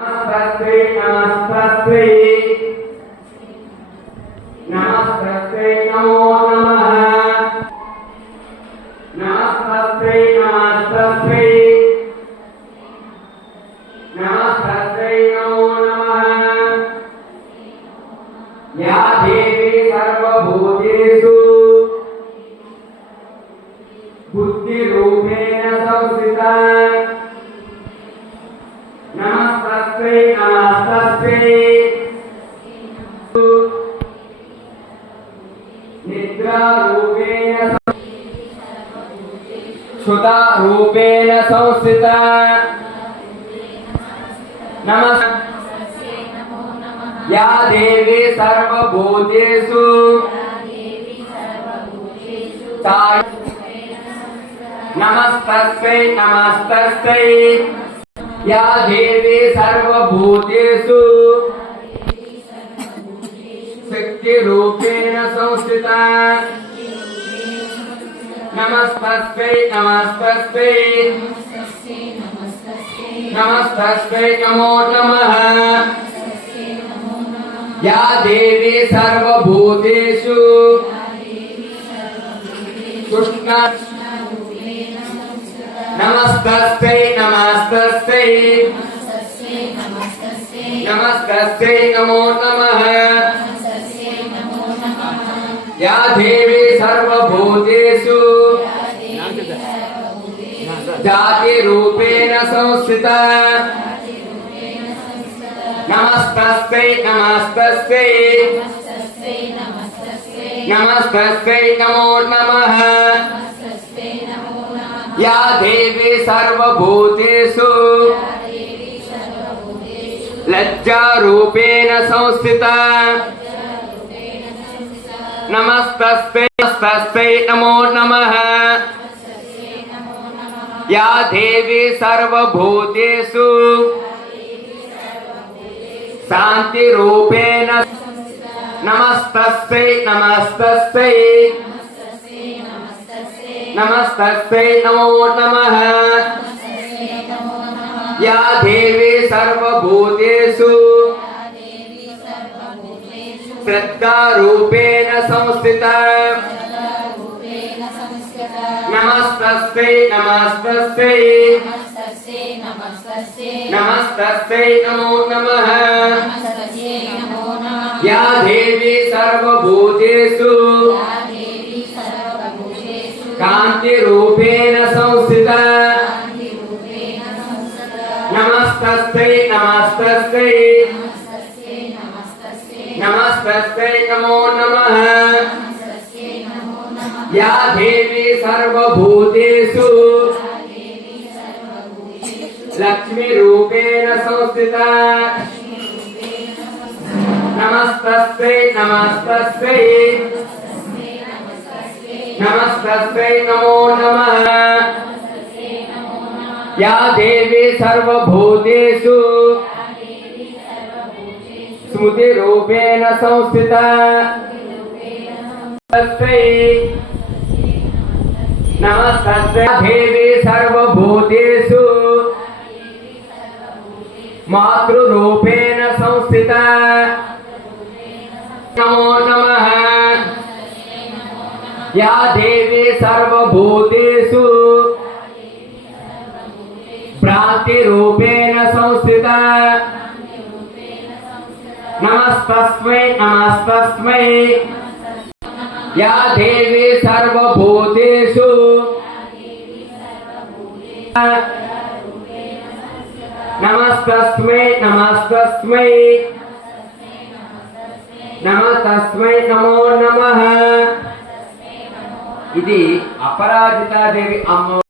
नमस्ते नमस्ते नमस्ते नमो नमः नमस्ते नमस्ते नमस्ते नमो नमः या देवी सर्वभूतेषु बुद्धिरूपेण संस्थिता नमस्ते नमस्ते निद्रा रूपेण श्रुता रूपेण संस्थिता नमस्ते या देवी सर्वभूतेषु नमस्ते नमस्ते या देवी सर्वभूतेषु शक्ति रूपेण संस्थिता नमस्ते नमस्ते नमस्ते नमो नमः या देवी सर्वभूतेषु कृष्ण नमस्ते नमस्ते नमस्ते नमो नमः या देवी सर्वभूतेषु जाति रूपेण संस्थिता नमस्ते नमस्ते नमस्ते नमो नमः या देवी सर्वभूतेषु लज्जा रूपेण संस्थिता नमस्ते नमो नमः या देवी सर्वभूतेषु शांति रूपेण नमस्ते नमस्ते नमो नमः या देवी सर्वभूतेषु श्रद्धा रूपेण संस्थिता नमस्ते नमो नमः या देवी सर्वभूतेषु कांति रूपेण संस्थिता नमस्ते नमो नमः या देवी सर्वभूतेषु लक्ष्मी रूपेण संस्थिता नमस्ते नमो नमः या देवी सर्वभूतेषु स्मृति रूपेण संस्थिता नमस्ते देवी सर्वभूतेषु मातृरूपेण संस्थिता नमो नमः या देवी सर्वभूतेषु भ्रांति रूपेण संस्थिता नमस्ते या देवी सर्वभूतेषु नमस्ते नमो नमः ఇది అపరాజితాదేవి అమ్మ